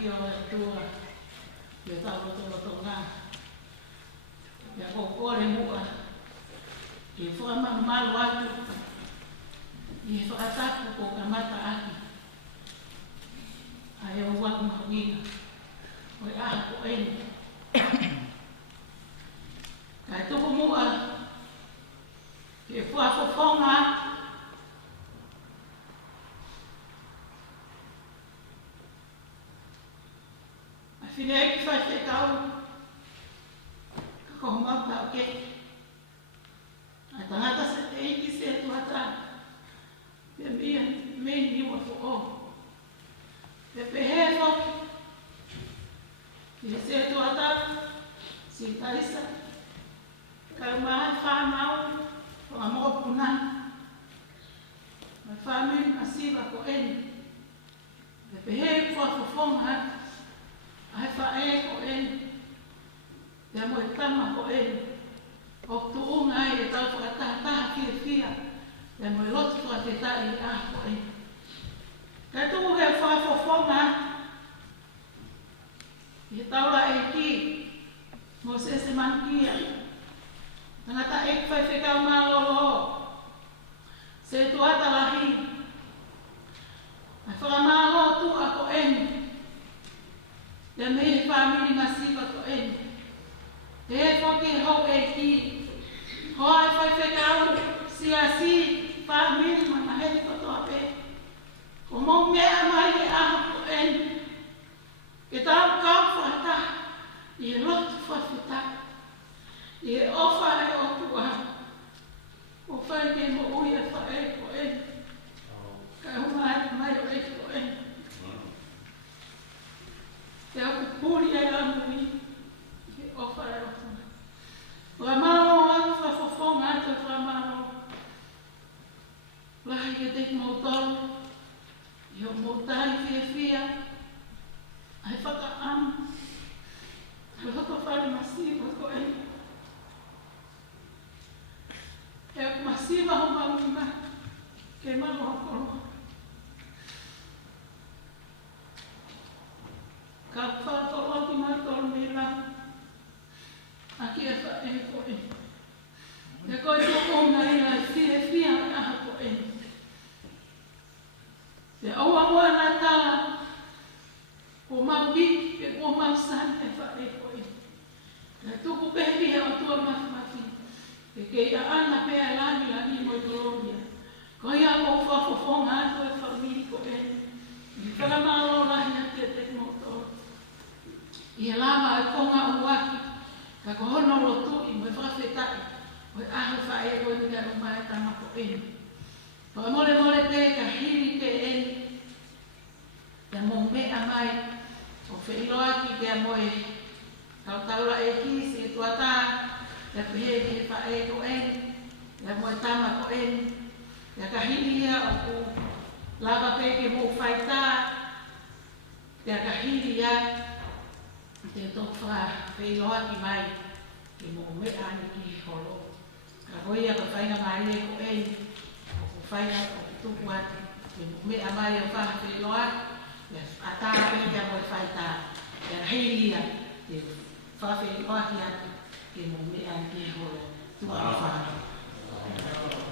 ki o tua yo ta roto nga ya ko kore mua e fo ma malu atu e fo ataku ko kamata aki ai o wa ma wina o a ko en kai to mua e fo a fo fonga Filei que faz fecal, como a que a tanata se tem que ser tu ata, é meio a fogo, é perrefo, que ser tu ata, se tá isso, calma famal, com amor punã, a família massiva com ele, é perrefo a fofonga ai fa e ko en ya mo tama ko en o tu unga e tal fa ta fia ya mo lot fa te ta i a ko en ka tu he fa fo fonga e taula e ki mo se man ki tangata e fa fe ka ma lo se tu ata lahi a fa ma lo tu a ko en ya me family masiva ko en e fo ke ho e ki ho ai fa fe ka si asi family ma he ko to ape o mo me ama e a ko en e ta ka fa ta e lot fa ta e ofa e o tu o fa ke mo o e fa e ko en ka mai o e ko en te aku puri ai la mui ke ofa e ofa. Wa malo atu fa fofonga atu fa malo. Lahi ke te motor, i o motai fia, ai whaka am, ai whaka whare masiva ko e. E aku masiva ho mamima, ke malo hokoro. Ka whātoro ki mātoro me la, aki e wha e ko e. Te koe toko ngai la fia me aha ko e. Te aua moa nā tā, ko mau ki, ke ko mau san e wha e ko e. Te tuku pehi he o tua mafi, ke kei a ana pēa lani la ni mo i Colombia. Ko ia ko whafofonga atu e whamiri ko e. I whakamaro lahi a te tekmotor. I lama e konga o waki, ka ko hono rotu i mo whawhetai, o aho whae koe ni ka umai tama ko eni. Ko mole te ka hiri te eni, te mo mea mai, o whiloa ki te moe, ka taura e kisi e tuata, te pehe ki whae ko eni, te moe tama ko eni, te ka hiri ia o ku lava peke mo whaita, te ka hiri ia, te tofa whiloa ki mai, ki mo mea ni ki holo. Ka hoia ka whainga mai e ko eni, o ko whainga o ki tuku ati, ki mo mea mai o whaha whiloa, a tā pēkia mo e whaita, te heiria, te whaha whiloa ki ati, ki mo mea ni ki holo. Tua whaha.